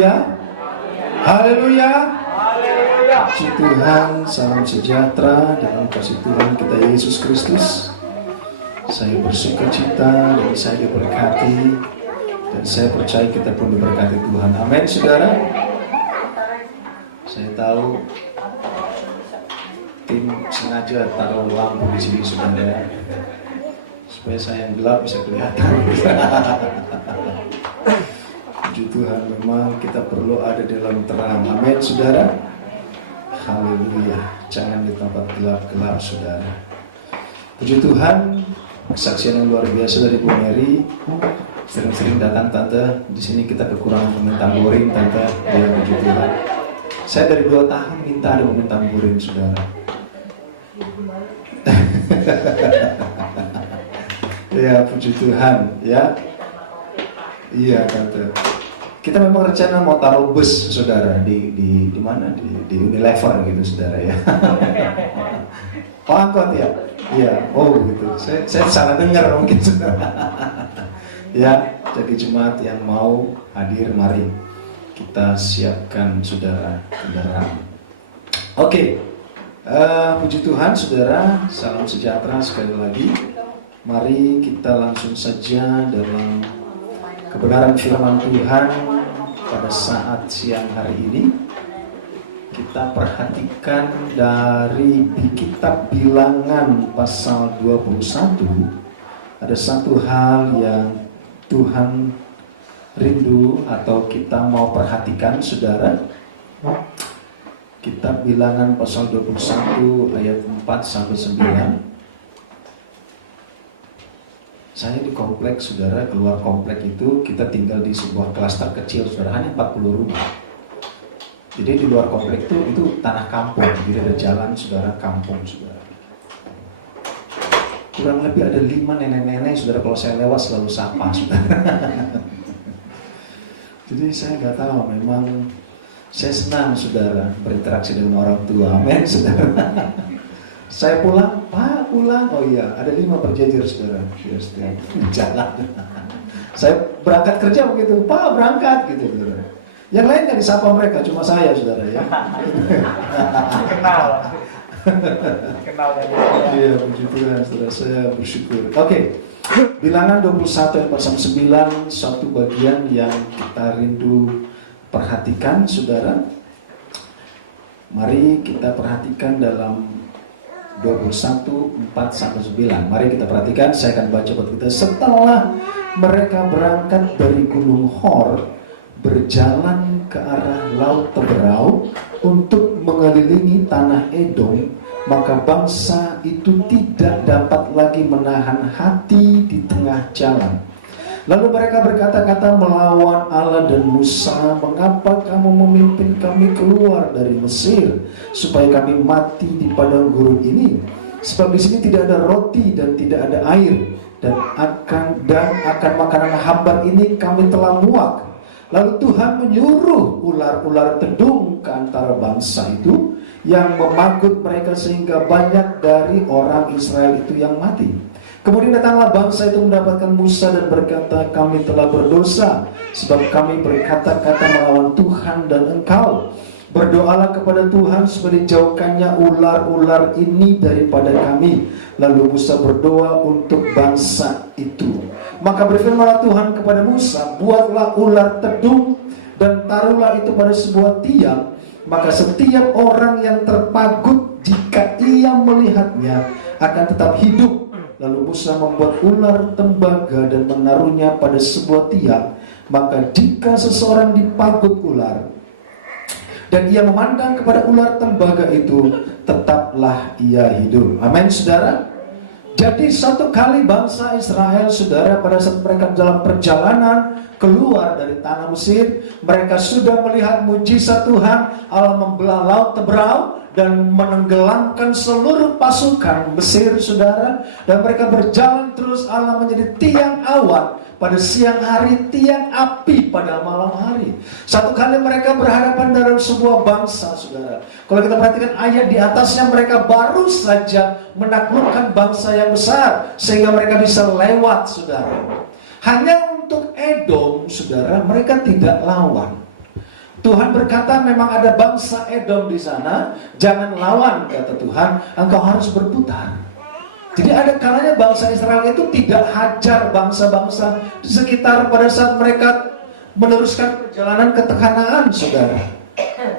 Haleluya. Haleluya. Puji Tuhan, salam sejahtera dalam kasih Tuhan kita Yesus Kristus. Saya bersuka cita dan saya diberkati, dan saya percaya kita pun diberkati Tuhan. Amin, saudara. Saya tahu tim sengaja taruh lampu di sini, saudara, supaya saya yang gelap bisa kelihatan. Puji Tuhan, memang kita perlu ada dalam terang. Amin, saudara. Haleluya. Jangan di tempat gelap-gelap, saudara. Puji Tuhan, kesaksian yang luar biasa dari Bu Mary. Sering-sering datang, tante. Di sini kita kekurangan pemain tamborin, tante. Ya, puji Tuhan. Saya dari 2 tahun minta ada pemain tamborin, saudara. Ya, puji Tuhan, ya. Iya, tante. Kita memang rencana mau taruh bus, saudara, di mana? Di Unilever gitu, saudara, ya. Oh, angkot ya? Iya. Oh, gitu. Saya salah dengar mungkin, saudara. Ya, jadi jemaat yang mau hadir, mari kita siapkan, saudara, kendaraan. Oke. Puji Tuhan, saudara. Salam sejahtera sekali lagi. Mari kita langsung saja dalam kebenaran firman Tuhan pada saat siang hari ini. Kita perhatikan dari kitab Bilangan pasal 21. Ada satu hal yang Tuhan rindu atau kita mau perhatikan, saudara. Kitab Bilangan pasal 21 ayat 4 sampai 9. Saya di komplek, saudara, keluar komplek itu kita tinggal di sebuah klaster kecil, saudara, hanya 40 rumah. Jadi di luar komplek itu tanah kampung, jadi ada jalan, saudara, kampung, saudara. Kurang lebih ada 5 nenek-nenek, saudara, kalau saya lewat selalu sapa, saudara. Jadi saya nggak tahu, memang saya senang, saudara, berinteraksi dengan orang tua. Amin, saudara. Saya pulang, Pak pulang. Oh iya, ada 5 berjejer, saudara. Setiap jalan. Saya berangkat kerja begitu, Pak berangkat gitu, saudara. Yang lain nggak disapa mereka, cuma saya, saudara, ya. Kenal dari saya. Iya, puji Tuhan, saudara, saya bersyukur. Oke, Bilangan 21 ayat 9, satu bagian yang kita rindu perhatikan, saudara. Mari kita perhatikan dalam 21, 4 sampai 9. Mari kita perhatikan, saya akan baca buat kita. Setelah mereka berangkat dari Gunung Hor, berjalan ke arah Laut Teberau untuk mengelilingi tanah Edom, maka bangsa itu tidak dapat lagi menahan hati di tengah jalan. Lalu mereka berkata-kata melawan Allah dan Musa, mengapa kamu memimpin kami keluar dari Mesir supaya kami mati di padang gurun ini? Sebab di sini tidak ada roti dan tidak ada air, dan akan makanan hambar ini kami telah muak. Lalu Tuhan menyuruh ular-ular tedung ke antara bangsa itu yang memanggut mereka sehingga banyak dari orang Israel itu yang mati. Kemudian datanglah bangsa itu mendapatkan Musa dan berkata, kami telah berdosa sebab kami berkata-kata melawan Tuhan dan engkau. Berdoalah kepada Tuhan supaya dijauhkannya ular-ular ini daripada kami. Lalu Musa berdoa untuk bangsa itu. Maka berfirmanlah Tuhan kepada Musa, buatlah ular tedung dan taruhlah itu pada sebuah tiang. Maka setiap orang yang terpagut jika ia melihatnya akan tetap hidup. Lalu Musa membuat ular tembaga dan menaruhnya pada sebuah tiang. Maka jika seseorang dipagut ular dan ia memandang kepada ular tembaga itu, tetaplah ia hidup. Amin, saudara. Jadi satu kali bangsa Israel, saudara, pada saat mereka dalam perjalanan keluar dari tanah Mesir, mereka sudah melihat mujizat Tuhan. Allah membelah Laut Teberau dan menenggelamkan seluruh pasukan Mesir, saudara. Dan mereka berjalan terus, Allah menjadi tiang awan pada siang hari, tiang api pada malam hari. Satu kali mereka berhadapan dengan sebuah bangsa, saudara. Kalau kita perhatikan ayat di atasnya, mereka baru saja menaklukkan bangsa yang besar sehingga mereka bisa lewat, saudara. Hanya untuk Edom, saudara, mereka tidak lawan. Tuhan berkata memang ada bangsa Edom di sana, jangan lawan, kata Tuhan, engkau harus berputar. Jadi ada kalanya bangsa Israel itu tidak hajar bangsa-bangsa di sekitar pada saat mereka meneruskan perjalanan ke Kanaan, saudara.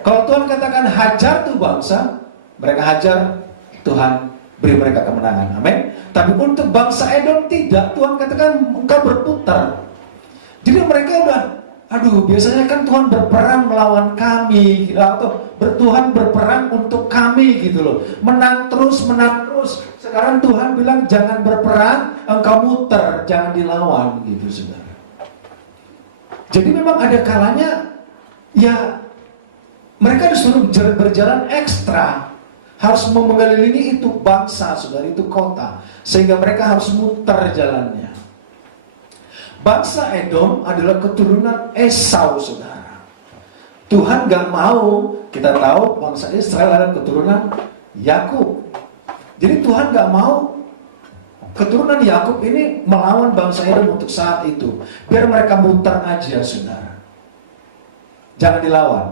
Kalau Tuhan katakan hajar tuh bangsa, mereka hajar, Tuhan beri mereka kemenangan, amin. Tapi untuk bangsa Edom tidak, Tuhan katakan engkau berputar. Jadi mereka udah, aduh, biasanya kan Tuhan berperang melawan kami, atau Tuhan berperang untuk kami gitu loh. Menang terus. Sekarang Tuhan bilang jangan berperang, engkau muter, jangan dilawan gitu, saudara. Jadi memang ada kalanya, ya mereka disuruh berjalan ekstra, harus mengelilingi itu bangsa, saudara, itu kota, sehingga mereka harus muter jalannya. Bangsa Edom adalah keturunan Esau, saudara. Tuhan gak mau, kita tahu bangsa Israel adalah keturunan Yakub. Jadi Tuhan gak mau keturunan Yakub ini melawan bangsa Edom untuk saat itu. Biar mereka muter aja, saudara. Jangan dilawan.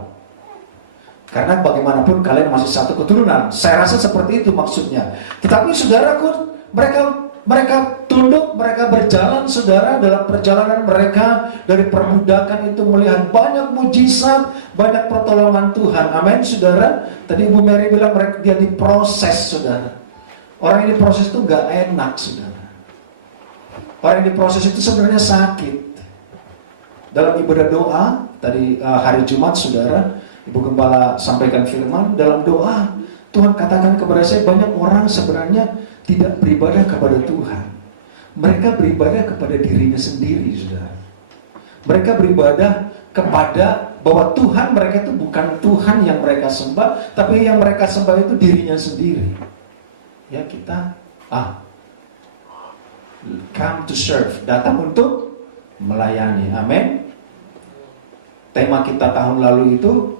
Karena bagaimanapun kalian masih satu keturunan. Saya rasa seperti itu maksudnya. Tetapi saudaraku, mereka tunduk, mereka berjalan, saudara, dalam perjalanan mereka dari perbudakan itu melihat banyak mujizat, banyak pertolongan Tuhan. Amin, saudara. Tadi Ibu Mary bilang mereka dia diproses, saudara. Orang yang diproses itu gak enak, saudara. Orang yang diproses itu sebenarnya sakit. Dalam ibadah doa tadi hari Jumat, saudara, Ibu Gembala sampaikan firman dalam doa. Tuhan katakan kepada saya, banyak orang sebenarnya tidak beribadah kepada Tuhan. Mereka beribadah kepada dirinya sendiri, saudara. Mereka beribadah kepada bahwa Tuhan mereka itu bukan Tuhan yang mereka sembah, tapi yang mereka sembah itu dirinya sendiri. Ya, kita come to serve, datang untuk melayani. Amin. Tema kita tahun lalu itu,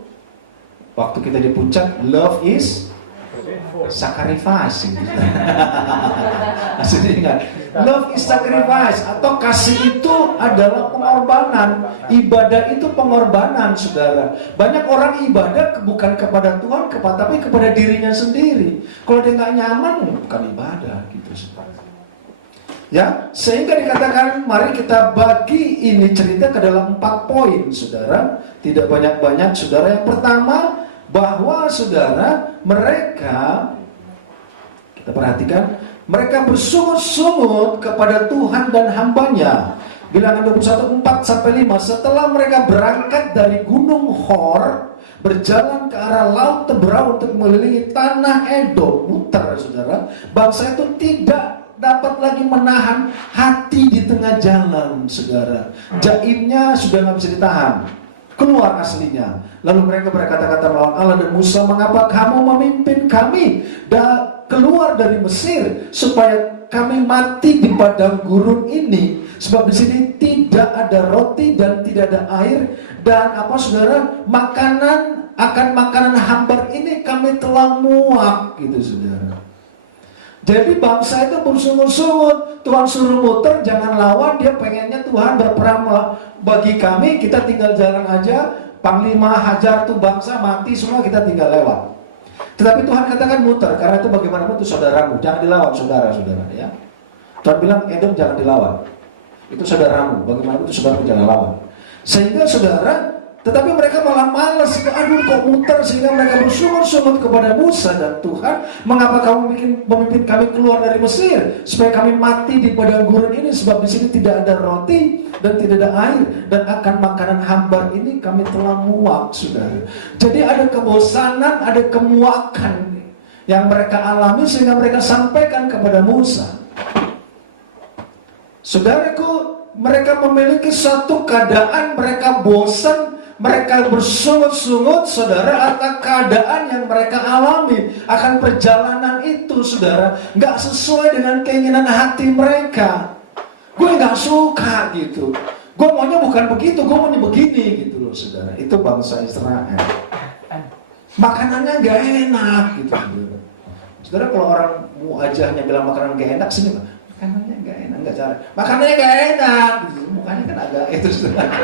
waktu kita di puncak, love is sacrifice. Maksudnya ingat, love is sacrifice, atau kasih itu adalah pengorbanan. Ibadah itu pengorbanan, saudara. Banyak orang ibadah bukan kepada Tuhan, tapi kepada dirinya sendiri. Kalau dia nggak nyaman, bukan ibadah gitu, saudara. Ya, sehingga dikatakan mari kita bagi ini cerita ke dalam 4 poin, saudara. Tidak banyak-banyak, saudara. Yang pertama, bahwa saudara, mereka, kita perhatikan, mereka bersungut-sungut kepada Tuhan dan hambanya. Bilangan 21:4-5. Setelah mereka berangkat dari Gunung Hor, berjalan ke arah Laut Teberau untuk mengelilingi tanah Edom, muter, saudara. Bangsa itu tidak dapat lagi menahan hati di tengah jalan, saudara. Jaimnya sudah nggak bisa ditahan, keluar aslinya. Lalu mereka berkata-kata melawan Allah dan Musa, mengapa kamu memimpin kami keluar dari Mesir supaya kami mati di padang gurun ini? Sebab di sini tidak ada roti dan tidak ada air, dan apa, saudara, makanan hambar ini kami telah muak, gitu, saudara. Jadi bangsa itu bersungut-sungut, Tuhan suruh muter, jangan lawan, dia pengennya Tuhan berperang bagi kami, kita tinggal jalan aja, panglima hajar tuh bangsa, mati semua, kita tinggal lewat. Tetapi Tuhan katakan muter, karena itu bagaimanapun itu saudaramu, jangan dilawan, saudara-saudara, ya. Tuhan bilang, Edom jangan dilawan, itu saudaramu, bagaimanapun itu saudaramu, jangan lawan. Sehingga saudara, tetapi mereka malah malas, aduh kok muter, sehingga mereka bersungut-sungut kepada Musa dan Tuhan, mengapa kamu memimpin kami keluar dari Mesir supaya kami mati di padang gurun ini, sebab di sini tidak ada roti dan tidak ada air, dan akan makanan hambar ini kami telah muak, saudara. Jadi ada kebosanan, ada kemuakan yang mereka alami, sehingga mereka sampaikan kepada Musa. Saudaraku, mereka memiliki satu keadaan, mereka bosan, mereka bersungut-sungut, saudara, atas keadaan yang mereka alami akan perjalanan itu, saudara, nggak sesuai dengan keinginan hati mereka. Gue nggak suka gitu, gue maunya bukan begitu, gue maunya begini gitu loh, saudara. Itu bangsa Israel. Makanannya nggak enak gitu, saudara. Saudara, kalau orang muajahnya bilang makanan nggak enak, sini makanannya nggak enak, nggak cara. Makanannya nggak enak, gitu. Mukanya kan agak itu, saudara.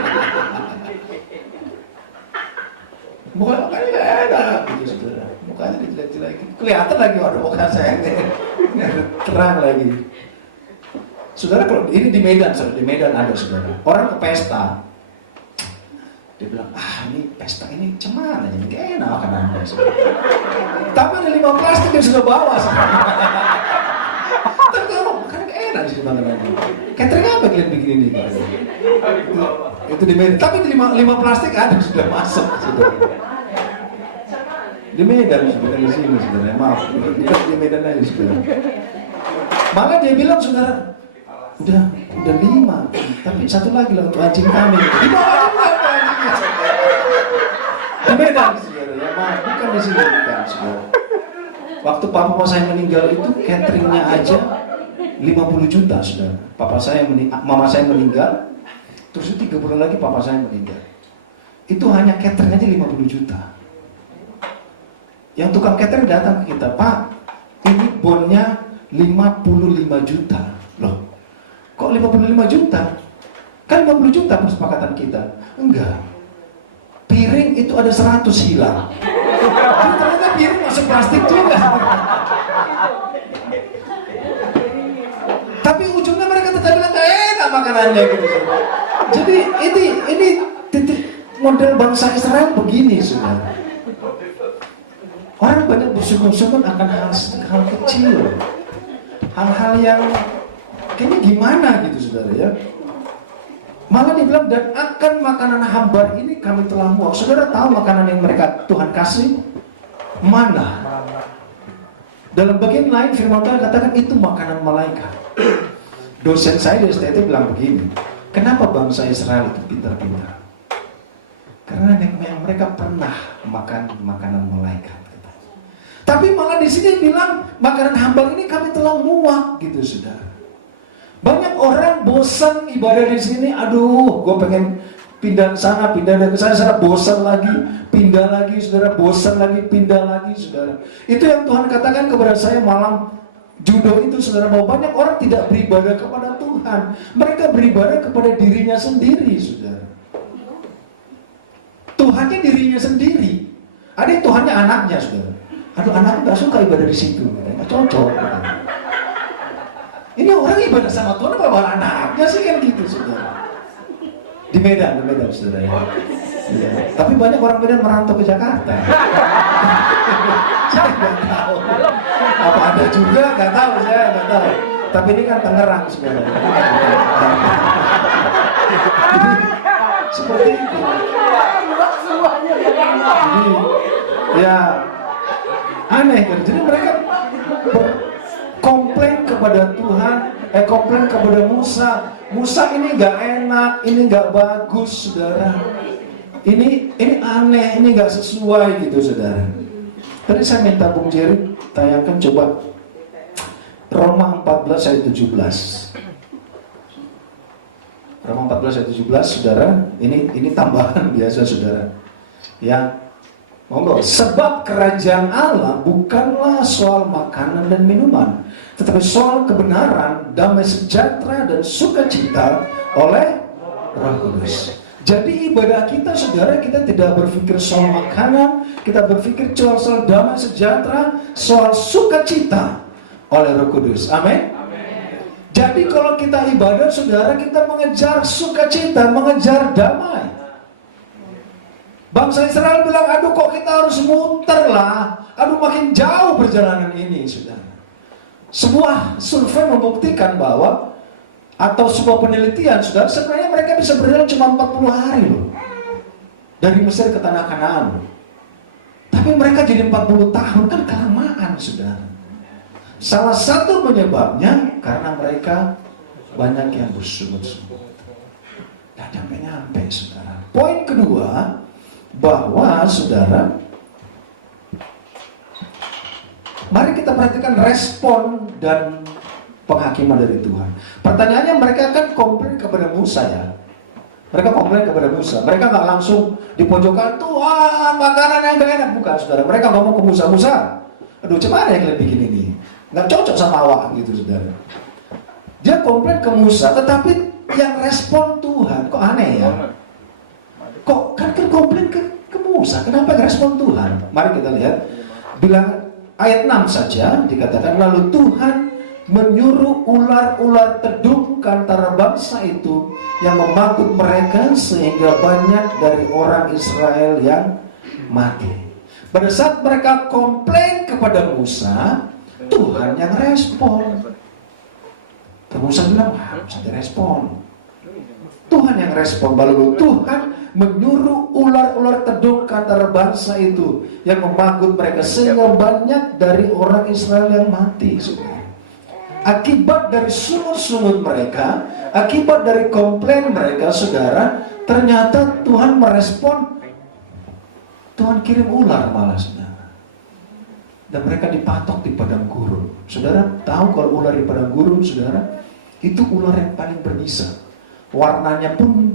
mukanya gak enak gitu saudara, mukanya dijelek-jelekin, kelihatan lagi waduh muka saya terang lagi. Saudara, kalau ini di Medan, saudara, di Medan ada saudara, orang ke pesta, dia bilang, ini pesta ini cuman aja, gak enak makanannya saudara. Tapi ada 5 plastik yang sudah bawa saudara. Tapi kalau makan gak enak di sini makanannya. Catering apa kalian bikin ini? Itu di Medan, tapi di 5 plastik ada sudah masuk saudara. Di Medan bukan di sini saudara, maaf, bukan di Medan aja saudara. Malah dia bilang saudara, udah 5, tapi satu lagi lah untuk anjing kami. Di bawah juga ada anjingnya saudara. Di Medan saudara, ya maaf, bukan di sini bukan saudara. Waktu papa saya meninggal itu cateringnya aja 50 juta saudara. Mama saya meninggal, terus itu 3 bulan lagi papa saya meninggal. Itu hanya catering aja 50 juta. Yang tukang catering datang ke kita, Pak, ini bonnya 55 juta. Loh, kok 55 juta? Kan 50 juta persepakatan kita. Enggak. Piring itu ada 100 hilang. Jadi ternyata piring masuk plastik juga. Tapi ujungnya mereka tetap bilang gak enak makanannya gitu. Jadi ini titik model bangsa Israel begini saudara. Orang banyak bersungguh-sungguh akan hal kecil, hal-hal yang kayaknya gimana gitu saudara ya. Malah dibilang, dan akan makanan hambar ini kami telah muak. Saudara tahu makanan yang mereka Tuhan kasih? Mana? Dalam bagian lain firman Tuhan katakan itu makanan malaikat. Dosen saya di STT bilang begini, kenapa bangsa Israel itu pintar-pintar? Karena mereka pernah makan makanan malaikat. Tapi malah di sini bilang makanan hambar ini kami telah muak gitu saudara. Banyak orang bosan ibadah di sini, aduh, gue pengen pindah sana, pindah ke sana, bosan lagi, pindah lagi, saudara, bosan lagi, pindah lagi, saudara. Itu yang Tuhan katakan kepada saya malam judo itu, saudara, bahwa banyak orang tidak beribadah kepada Tuhan, mereka beribadah kepada dirinya sendiri, saudara. Tuhannya dirinya sendiri. Ada yang Tuhannya anaknya, saudara. Aduh, anaknya nggak suka ibadah di situ, nggak cocok. Ini orang ibadah sama Tuhan apa malah anaknya sih kan gitu saudara. Di Medan saudara ya. Ya. Tapi banyak orang Medan merantau ke Jakarta. Saya nggak tahu. Apa ada juga nggak tahu, saya nggak tahu. Tapi ini kan Tangerang saudara. Jadi seperti itu. Jadi ya aneh kan. Jadi mereka komplain kepada Tuhan, komplain kepada Musa. Musa ini nggak enak, ini nggak bagus, saudara. Ini aneh, ini nggak sesuai gitu, saudara. Tadi saya minta Bung Jerry tayangkan coba Roma 14 ayat 17. Roma 14 ayat 17, saudara. Ini tambahan biasa, saudara. Ya. Monggo, sebab kerajaan Allah bukanlah soal makanan dan minuman, tetapi soal kebenaran, damai sejahtera dan sukacita oleh Roh Kudus. Jadi ibadah kita saudara, kita tidak berpikir soal makanan, kita berpikir soal damai sejahtera, soal sukacita oleh Roh Kudus. Amin. Jadi kalau kita ibadah saudara, kita mengejar sukacita, mengejar damai. Bangsa Israel bilang, aduh kok kita harus muter lah, aduh makin jauh perjalanan ini, saudara. Sebuah survei membuktikan bahwa, atau sebuah penelitian, saudara, sebenarnya mereka bisa berjalan cuma 40 hari loh. Dari Mesir ke Tanah Kanaan. Tapi mereka jadi 40 tahun, kan kelamaan, saudara. Salah satu penyebabnya, karena mereka banyak yang bersungut-sungut. Tidak nyampe-nyampe, saudara. Poin kedua, bahwa saudara, mari kita perhatikan respon dan penghakiman dari Tuhan. Pertanyaannya, mereka kan komplain kepada Musa ya. Mereka komplain kepada Musa. Mereka nggak langsung di pojokan tuh, makanan yang gak enak, bukan saudara. Mereka ngomong ke Musa, aduh gimana yang kalian bikin ini? Nggak cocok sama awak gitu saudara. Dia komplain ke Musa, tetapi yang respon Tuhan, kok aneh ya? Kok kan komplain ke Musa? Musa, kenapa respon Tuhan? Mari kita lihat. Bilang ayat 6 saja dikatakan, lalu Tuhan menyuruh ular-ular tedung ke antara bangsa itu yang memakut mereka sehingga banyak dari orang Israel yang mati. Pada saat mereka komplain kepada Musa, Tuhan yang respon. Musa bilang, Musa direspon. Tuhan yang respon. Lalu Tuhan menyuruh ular-ular tedung ke antara bangsa itu yang memakut mereka sehingga banyak dari orang Israel yang mati. Akibat dari sungut-sungut mereka, akibat dari komplain mereka, saudara, ternyata Tuhan merespon. Tuhan kirim ular malah, saudara. Dan mereka dipatok di padang gurun. Saudara tahu kalau ular di padang gurun, saudara, itu ular yang paling berbisa. Warnanya pun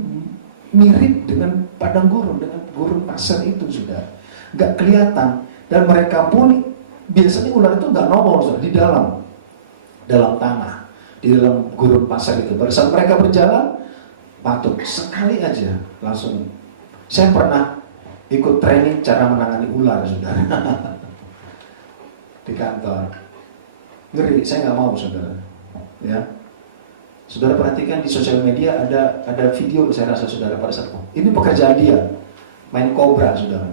mirip dengan padang gurun, dengan gurun pasir itu, saudara. Gak kelihatan. Dan mereka pun, biasanya ular itu gak nongol, saudara, di dalam tanah, di dalam gurun pasir itu. Pada saat mereka berjalan, patut sekali aja langsung. Saya pernah ikut training cara menangani ular, saudara. Di kantor. Ngeri, saya nggak mau, saudara. Ya, saudara perhatikan di sosial media ada video, saya rasa saudara pada saat ini pekerjaan dia main kobra, saudara.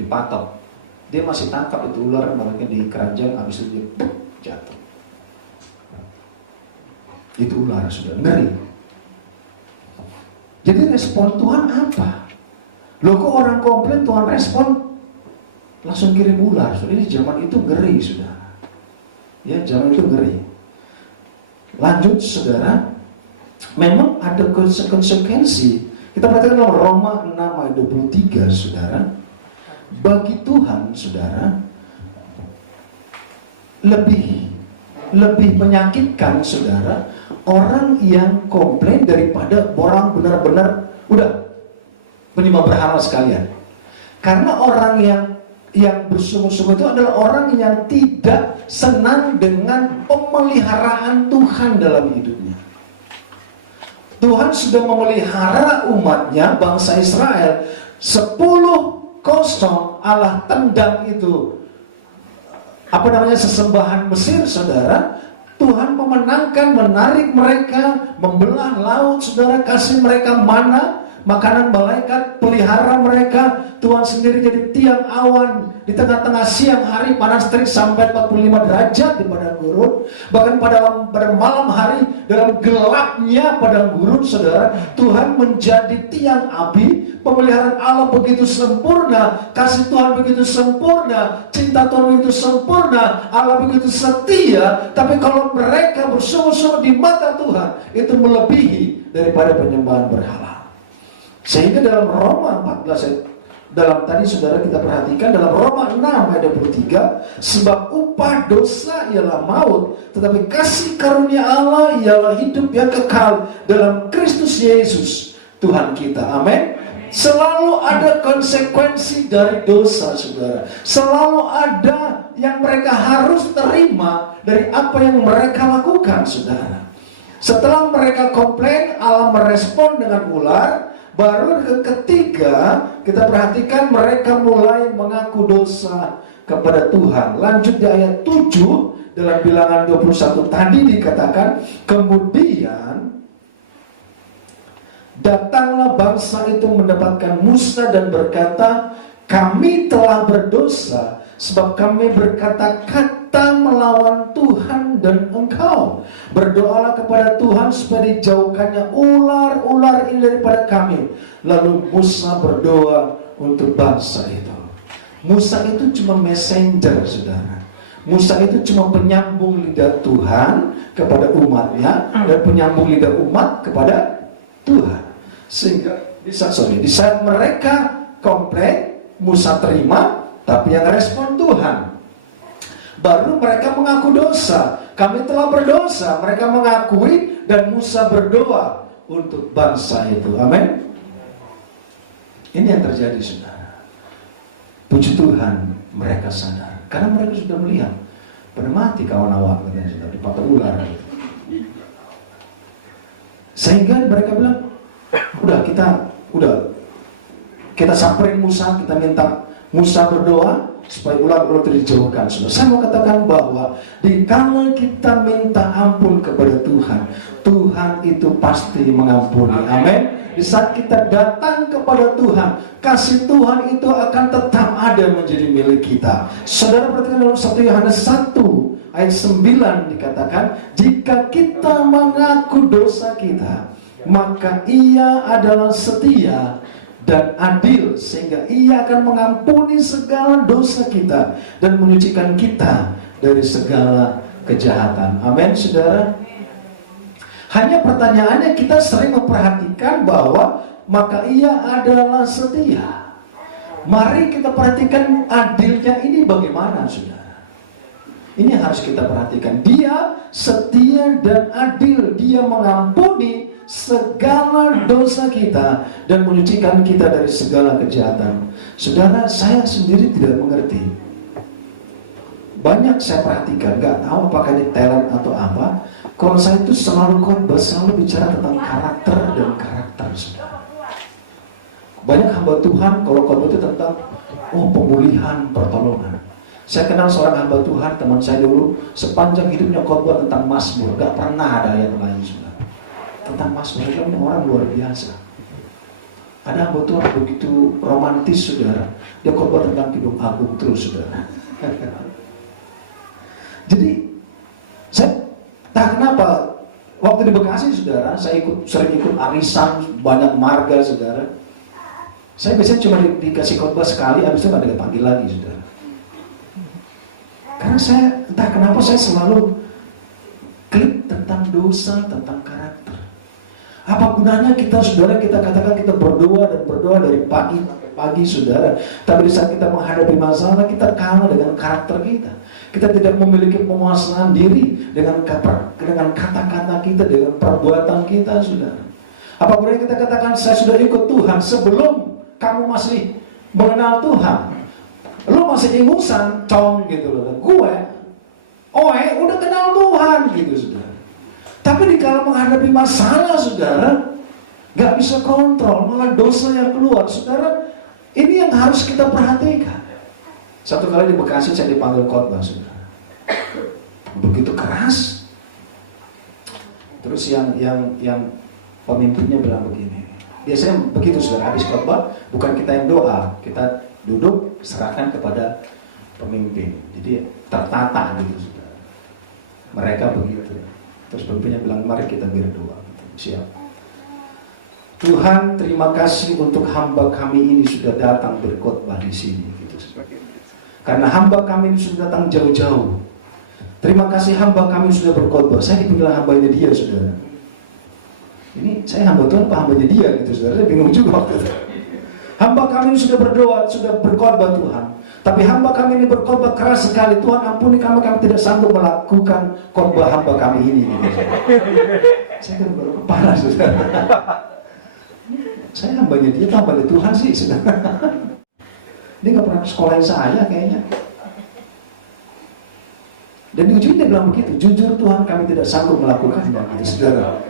Dipatok. Dia masih tangkap itu ular, makanya di keranjang, habis itu dia jatuh. Itu ular, sudah ngeri. Jadi respon Tuhan apa? Loh, kok orang komplain Tuhan respon langsung kirim ular? Sudah, ini zaman itu ngeri, sudah. Ya, zaman itu ngeri. Lanjut, saudara. Memang ada konsekuensi. Kita perhatikan dalam Roma 6 ayat 23, saudara. Bagi Tuhan, saudara, lebih menyakitkan, saudara, orang yang komplain daripada orang benar-benar udah penyembah berhala sekalian. Karena orang yang bersungguh-sungguh itu adalah orang yang tidak senang dengan pemeliharaan Tuhan dalam hidupnya. Tuhan sudah memelihara umatnya, bangsa Israel, 10-0 Allah tendang itu sesembahan Mesir, saudara. Tuhan memenangkan, menarik mereka, membelah laut, saudara, kasih mereka mana, makanan malaikat, pelihara mereka. Tuhan sendiri jadi tiang awan di tengah-tengah siang hari, panas terik sampai 45 derajat di padang gurun. Bahkan pada malam hari, dalam gelapnya padang gurun, saudara, Tuhan menjadi tiang api. Pemeliharaan Allah begitu sempurna, kasih Tuhan begitu sempurna, cinta Tuhan begitu sempurna, Allah begitu setia. Tapi kalau mereka bersungguh-sungguh di mata Tuhan, itu melebihi daripada penyembahan berhala. Sehingga dalam Roma 14, dalam tadi saudara kita perhatikan dalam Roma 6 ayat 23, sebab upah dosa ialah maut, tetapi kasih karunia Allah ialah hidup yang kekal dalam Kristus Yesus Tuhan kita. Amin. Selalu ada konsekuensi dari dosa, saudara. Selalu ada yang mereka harus terima dari apa yang mereka lakukan, saudara. Setelah mereka komplain, Allah merespon dengan ular. Baru ketiga, kita perhatikan mereka mulai mengaku dosa kepada Tuhan. Lanjut di ayat 7, dalam bilangan 21 tadi dikatakan, kemudian datanglah bangsa itu mendapatkan Musa dan berkata, kami telah berdosa sebab kami berkata-kata melawan Tuhan dan engkau. Berdoalah kepada Tuhan supaya dijauhkannya ular-ular ini daripada kami. Lalu Musa berdoa untuk bangsa itu. Musa itu cuma messenger, saudara. Musa itu cuma penyambung lidah Tuhan kepada umatnya dan penyambung lidah umat kepada Tuhan. Sehingga di saat mereka komplain, Musa terima, tapi yang respon Tuhan. Baru mereka mengaku dosa. Kami telah berdosa. Mereka mengakui dan Musa berdoa untuk bangsa itu. Amin. Ini yang terjadi, saudara. Puji Tuhan, mereka sadar. Karena mereka sudah melihat pada mati kawan awak, katanya, sudah dipatok ular. Sehingga mereka bilang, udah Kita samperin Musa, kita minta Musa berdoa supaya ular-ular itu dijauhkan. Saya mau katakan bahwa dikala kita minta ampun kepada Tuhan, Tuhan itu pasti mengampuni. Amin. Di saat kita datang kepada Tuhan, kasih Tuhan itu akan tetap ada menjadi milik kita. Saudara perhatikan dalam 1 Yohanes 1 ayat 9 dikatakan, jika kita mengaku dosa kita, maka Ia adalah setia dan adil, sehingga Ia akan mengampuni segala dosa kita dan menyucikan kita dari segala kejahatan. Amin, saudara. Hanya pertanyaannya, kita sering memperhatikan bahwa maka Ia adalah setia. Mari kita perhatikan adilnya ini bagaimana, saudara. Ini harus kita perhatikan. Dia setia dan adil. Dia mengampuni segala dosa kita dan menyucikan kita dari segala kejahatan. Saudara, saya sendiri tidak mengerti. Banyak saya perhatikan, gak tahu apakah ini talent atau apa. Kalau saya itu selalu khotbah, selalu bicara tentang karakter dan karakter, saudara. Banyak hamba Tuhan kalau khotbah itu tentang pemulihan, pertolongan. Saya kenal seorang hamba Tuhan, teman saya dulu, sepanjang hidupnya khotbah tentang Mazmur, gak pernah ada ayat lain, saudara. Tentang Mazmur, ini orang luar biasa. Ada hamba Tuhan begitu romantis, saudara. Dia khotbah tentang Kidung Agung terus, saudara. Jadi saya tak kenapa waktu di Bekasi, saudara, saya sering ikut arisan banyak marga, saudara. Saya biasanya cuma dikasih khotbah sekali, habis itu nggak dipanggil lagi, saudara. Karena saya entah kenapa saya selalu klik tentang dosa, tentang karakter. Apa gunanya kita, saudara, kita katakan kita berdoa dan berdoa dari pagi sampai pagi, saudara. Tapi di saat kita menghadapi masalah, kita kalah dengan karakter kita. Kita tidak memiliki penguasaan diri dengan kata-kata kita, dengan perbuatan kita, saudara. Apa gunanya kita katakan saya sudah ikut Tuhan sebelum kamu masih mengenal Tuhan? Lu masih ingusan, cong gitu loh. Gue, udah kenal Tuhan gitu, saudara. Tapi dikala menghadapi masalah, saudara, gak bisa kontrol, malah dosa yang keluar, saudara. Ini yang harus kita perhatikan. Satu kali di Bekasi saya dipanggil khotbah, saudara. Begitu keras. Terus yang pemimpinnya bilang begini. Biasanya begitu, saudara, habis khotbah bukan kita yang doa, kita duduk serahkan kepada pemimpin. Jadi tertata gitu, saudara. Mereka begitu. Terus pemimpinnya bilang, mari kita berdoa. Siap. Tuhan, terima kasih untuk hamba kami ini sudah datang berkhotbah di sini. Karena hamba kami ini sudah datang jauh-jauh. Terima kasih hamba kami sudah berkhotbah. Saya dipanggil hambanya dia, saudara. Ini saya hamba Tuhan apa hambanya dia gitu, saudara. Saya bingung juga waktu itu. Hamba kami ini sudah berdoa, sudah berkhotbah, Tuhan. Tapi hamba kami ini berkhotbah keras sekali. Tuhan ampuni kami tidak sanggup melakukan khotbah hamba kami ini. Gitu. Saya kan baru kepala, saudara. Saya hambanya dia, hambanya Tuhan sih, saudara. Dia gak pernah sekolahin saya kayaknya. Dan di ujungnya dia bilang begitu, jujur Tuhan kami tidak sanggup melakukannya, gitu, saudara.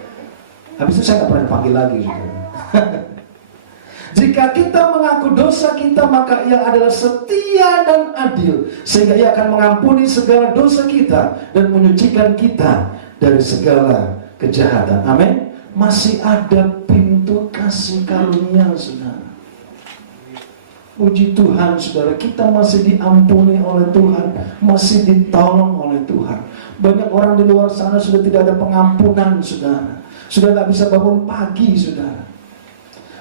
Habis itu saya gak pernah dipanggil lagi, saudara. Jika kita mengaku dosa kita, maka Ia adalah setia dan adil, sehingga Ia akan mengampuni segala dosa kita dan menyucikan kita dari segala kejahatan. Amin. Masih ada pintu kasih karunia, saudara. Puji Tuhan, saudara, kita masih diampuni oleh Tuhan, masih ditolong oleh Tuhan. Banyak orang di luar sana sudah tidak ada pengampunan, saudara. Sudah gak bisa bangun pagi, saudara.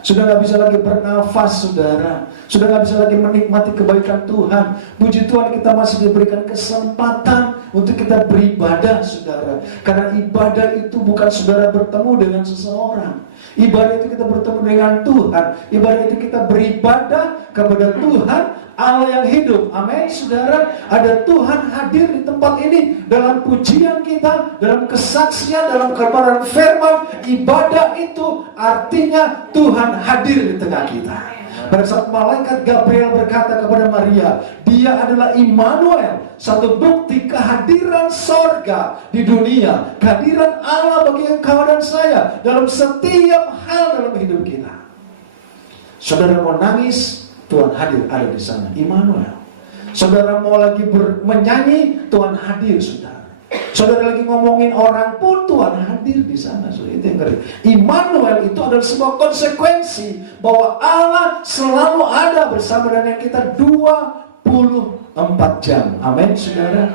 Sudah gak bisa lagi bernafas, saudara. Sudah gak bisa lagi menikmati kebaikan Tuhan. Puji Tuhan, kita masih diberikan kesempatan untuk kita beribadah, saudara. Karena ibadah itu bukan saudara bertemu dengan seseorang. Ibadah itu kita bertemu dengan Tuhan. Ibadah itu kita beribadah kepada Tuhan Allah yang hidup. Amin, saudara. Ada Tuhan hadir di tempat ini dalam pujian kita, dalam kesaksian, dalam kebenaran firman. Ibadah itu artinya Tuhan hadir di tengah kita. Pada saat malaikat Gabriel berkata kepada Maria, dia adalah Immanuel, satu bukti kehadiran sorga di dunia, kehadiran Allah bagi engkau dan saya dalam setiap hal dalam hidup kita. Saudara mau nangis, Tuhan hadir ada di sana. Immanuel. Saudara mau lagi menyanyi, Tuhan hadir, saudara. Saudara lagi ngomongin orang pun, Tuhan hadir di sana. Saudara, itu yang ngeri. Immanuel itu adalah sebuah konsekuensi bahwa Allah selalu ada bersama dengan kita 24 jam. Amin, saudara.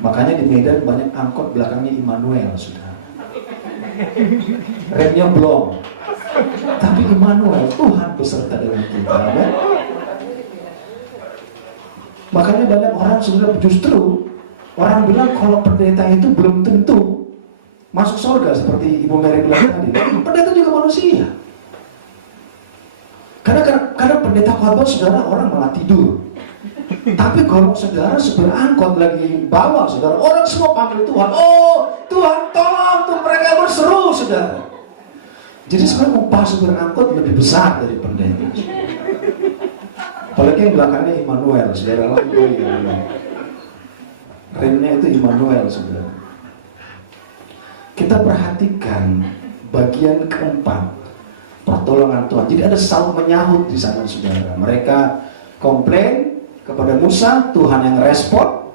Makanya di Medan banyak angkot belakangnya Immanuel, saudara. Remnya belum, tapi Immanuel, Tuhan beserta dengan kita. Amin. Makanya banyak orang sebenarnya justru orang bilang kalau pendeta itu belum tentu masuk surga seperti Ibu Mary bilang tadi. Pendeta juga manusia. Karena pendeta khotbah saudara orang malah tidur. Tapi kalau saudara supir angkot lagi bawa saudara, orang semua panggil Tuhan. Oh Tuhan tolong tuh, mereka berseru saudara. Jadi sebenarnya upah supir angkot lebih besar dari pendeta. Apalagi yang belakangnya Immanuel, saudara lagi. Remnya itu Immanuel, saudara. Kita perhatikan bagian keempat, pertolongan Tuhan. Jadi ada saling menyahut di sana, saudara. Mereka komplain kepada Musa, Tuhan yang respon.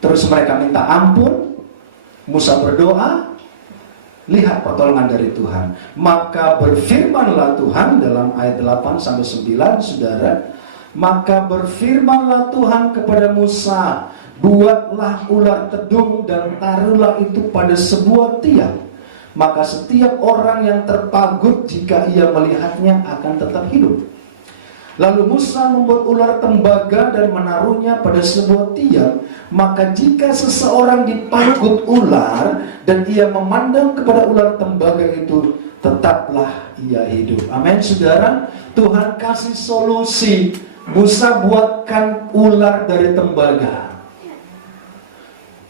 Terus mereka minta ampun, Musa berdoa. Lihat pertolongan dari Tuhan. Maka berfirmanlah Tuhan dalam ayat 8-9, saudara. Maka berfirmanlah Tuhan kepada Musa, buatlah ular tedung dan taruhlah itu pada sebuah tiang. Maka setiap orang yang terpagut jika ia melihatnya akan tetap hidup. Lalu Musa membuat ular tembaga dan menaruhnya pada sebuah tiang. Maka jika seseorang dipagut ular dan ia memandang kepada ular tembaga itu, tetaplah ia hidup. Amin, saudara. Tuhan kasih solusi. Musa buatkan ular dari tembaga.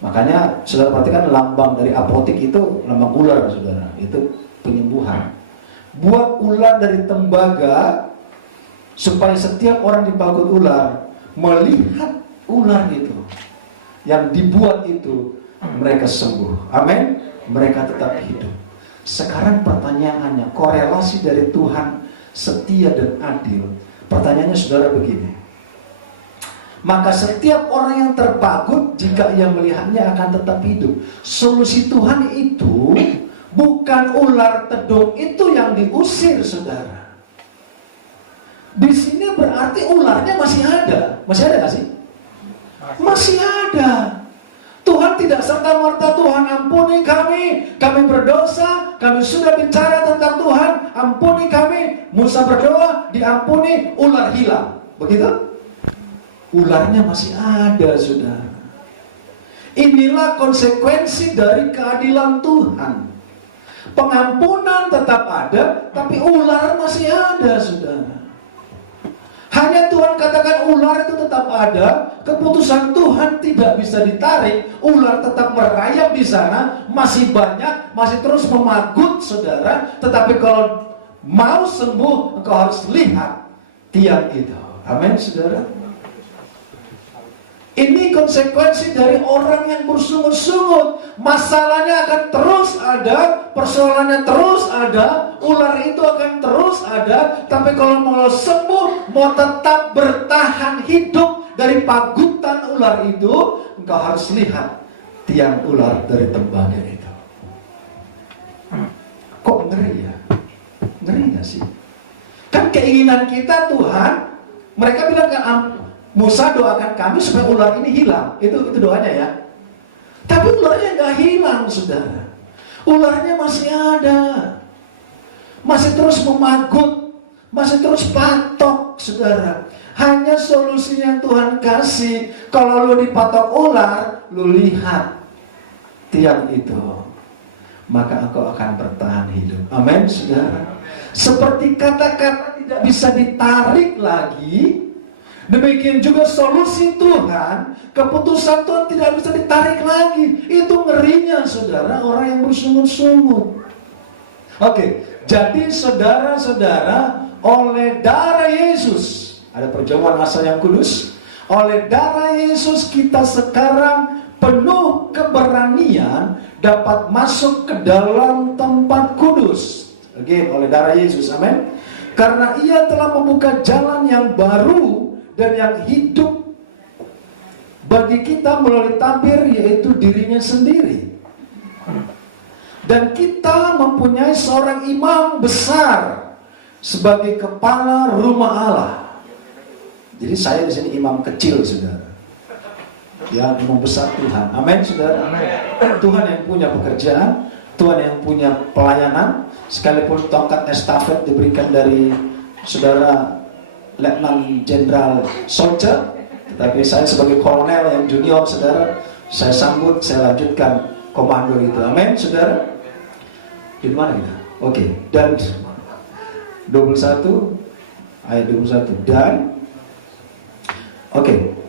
Makanya saudara perhatikan lambang dari apotik itu lambang ular, saudara. Itu penyembuhan. Buat ular dari tembaga supaya setiap orang dipagut ular melihat ular itu yang dibuat itu, mereka sembuh. Amin. Mereka tetap hidup. Sekarang pertanyaannya, korelasi dari Tuhan setia dan adil. Pertanyaannya saudara begini. Maka setiap orang yang terpagut jika ia melihatnya akan tetap hidup. Solusi Tuhan itu bukan ular tedung itu yang diusir, saudara. Di sini berarti ularnya masih ada. Masih ada gak sih? Masih ada. Tuhan tidak serta-merta Tuhan ampuni kami berdosa, kami sudah bicara tentang Tuhan, ampuni kami. Musa berdoa, diampuni, ular hilang. Begitu? Ularnya masih ada, saudara. Inilah konsekuensi dari keadilan Tuhan. Pengampunan tetap ada, tapi ular masih ada, saudara. Hanya Tuhan katakan ular itu tetap ada, keputusan Tuhan tidak bisa ditarik, ular tetap merayap di sana, masih banyak, masih terus memagut, saudara. Tetapi kalau mau sembuh, engkau harus lihat tiang itu. Amin, saudara. Ini konsekuensi dari orang yang bersungut-sungut. Masalahnya akan terus ada, persoalannya terus ada, ular itu akan terus ada. Tapi kalau mau sembuh, mau tetap bertahan hidup dari pagutan ular itu, engkau harus lihat tiang ular dari tembaga itu. Kok ngeri ya? Ngeri gak sih? Kan keinginan kita Tuhan, mereka bilang kan, Musa doakan kami supaya ular ini hilang. Itu doanya ya. Tapi ularnya gak hilang, saudara. Ularnya masih ada. Masih terus memagut. Masih terus patok, saudara. Hanya solusinya yang Tuhan kasih. Kalau lu dipatok ular, lu lihat tiang itu, maka engkau akan bertahan hidup. Amin, saudara. Seperti kata-kata tidak bisa ditarik lagi, demikian juga solusi Tuhan, keputusan Tuhan tidak bisa ditarik lagi. Itu ngerinya, saudara, orang yang bersungut-sungut. Oke, jadi saudara-saudara, oleh darah Yesus, ada perjamuan asal yang kudus, oleh darah Yesus kita sekarang penuh keberanian dapat masuk ke dalam tempat kudus. Again, oleh darah Yesus, amin. Karena ia telah membuka jalan yang baru dan yang hidup bagi kita melalui tabir, yaitu dirinya sendiri. Dan kita mempunyai seorang imam besar sebagai kepala rumah Allah. Jadi saya di sini imam kecil, saudara. Ya, imam besar Tuhan. Amin, saudara. Tuhan yang punya pekerjaan, Tuhan yang punya pelayanan. Sekalipun tongkat estafet diberikan dari saudara Letnan Jenderal Soldier, tetapi saya sebagai kolonel yang junior, saudara, saya sambut, saya lanjutkan komando itu. Amin, saudara. Di mana kita? Oke. Dan 21 ayat 21 dan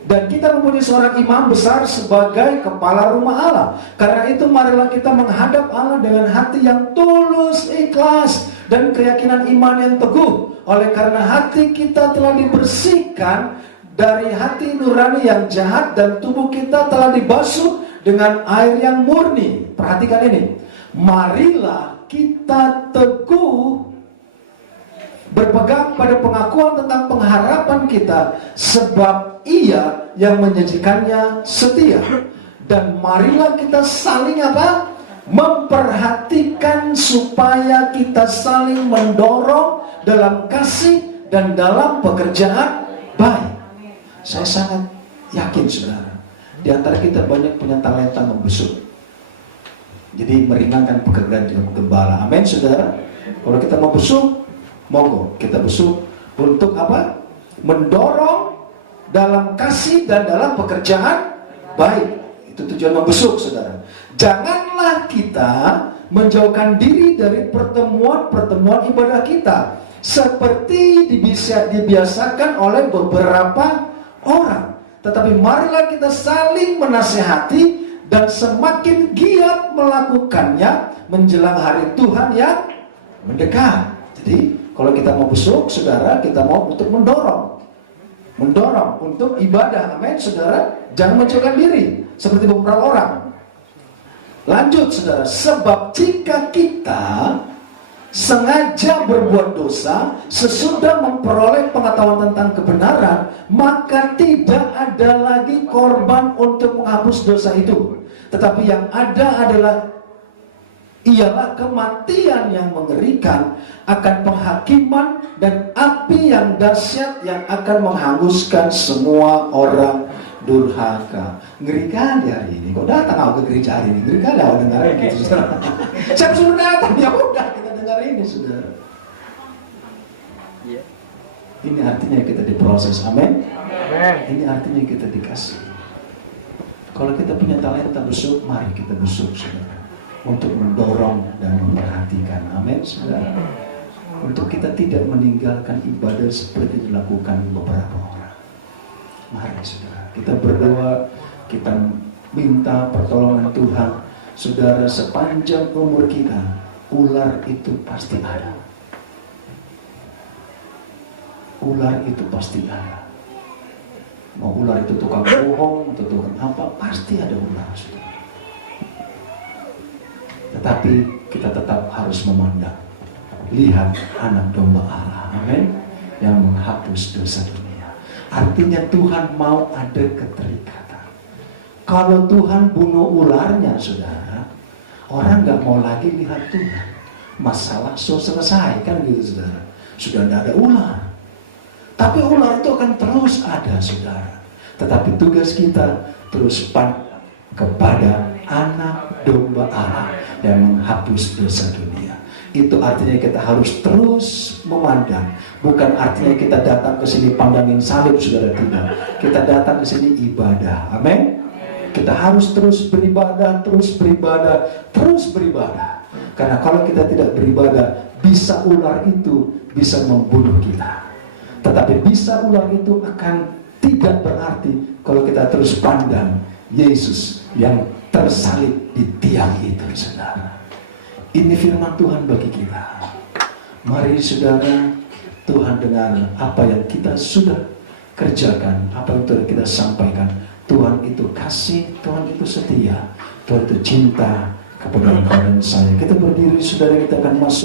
dan kita mempunyai seorang imam besar sebagai kepala rumah Allah. Karena itu marilah kita menghadap Allah dengan hati yang tulus, ikhlas, dan keyakinan iman yang teguh. Oleh karena hati kita telah dibersihkan dari hati nurani yang jahat, dan tubuh kita telah dibasuh dengan air yang murni. Perhatikan ini. Marilah kita teguh berpegang pada pengakuan tentang pengharapan kita, sebab Ia yang menjanjikannya setia. Dan marilah kita saling apa? Memperhatikan supaya kita saling mendorong dalam kasih dan dalam pekerjaan baik. Saya sangat yakin, saudara, di antara kita banyak punya talenta membesuk. Jadi meringankan pekerjaan gembala. Amin, saudara. Kalau kita mau besuk, monggo kita besuk untuk apa? Mendorong dalam kasih dan dalam pekerjaan baik. Itu tujuan membesuk, saudara. Janganlah kita menjauhkan diri dari pertemuan-pertemuan ibadah kita, seperti dibiasakan oleh beberapa orang. Tetapi marilah kita saling menasihati dan semakin giat melakukannya menjelang hari Tuhan yang mendekat. Jadi kalau kita mau besuk, saudara, kita mau untuk mendorong untuk ibadah. Amin, saudara. Jangan menjauhkan diri seperti beberapa orang. Lanjut, saudara. Sebab jika kita sengaja berbuat dosa sesudah memperoleh pengetahuan tentang kebenaran, maka tidak ada lagi korban untuk menghapus dosa itu. Tetapi yang ada ialah kematian yang mengerikan akan penghakiman dan api yang dahsyat yang akan menghanguskan semua orang durhaka. Ngeri kali hari ini. Kok datang aku ke gereja hari ini? Ngeri kali aku dengarin gitu, saudara. Siapa suruh datang? Ya udah, kita dengar ini, saudara. Ini artinya kita diproses. Amin. Ini artinya kita dikasih. Kalau kita punya talenta besuk, mari kita besuk, saudara, untuk mendorong dan memperhatikan. Amin, saudara. Untuk kita tidak meninggalkan ibadah seperti dilakukan beberapa orang. Mari, saudara, kita berdoa, kita minta pertolongan Tuhan. Saudara, sepanjang umur kita, ular itu pasti ada. Ular itu pasti ada. Mau ular itu tukang bohong atau tukang apa, pasti ada ular, saudara. Tetapi kita tetap harus memandang, lihat anak domba Allah, amin, yang menghapus dosa dunia. Artinya Tuhan mau ada keterikatan. Kalau Tuhan bunuh ularnya, saudara, orang nggak mau lagi lihat Tuhan. Masalah selesai, kan gitu, saudara. Sudah tidak ada ular. Tapi ular itu akan terus ada, saudara. Tetapi tugas kita terus pandang kepada anak domba Allah yang menghapus dosa dunia. Itu artinya kita harus terus memandang. Bukan artinya kita datang ke sini pandangin salib, saudara, tidak. Kita datang ke sini ibadah. Amin. Kita harus terus beribadah, terus beribadah, terus beribadah. Karena kalau kita tidak beribadah, bisa ular itu bisa membunuh kita. Tetapi bisa ular itu akan tidak berarti kalau kita terus pandang Yesus yang tersalib di tiang itu, saudara. Ini firman Tuhan bagi kita. Mari, saudara, Tuhan dengar apa yang kita sudah kerjakan, apa yang sudah kita sampaikan. Tuhan itu kasih, Tuhan itu setia, Tuhan itu cinta kepada engkau dan saya. Kita berdiri, saudara, kita akan masuk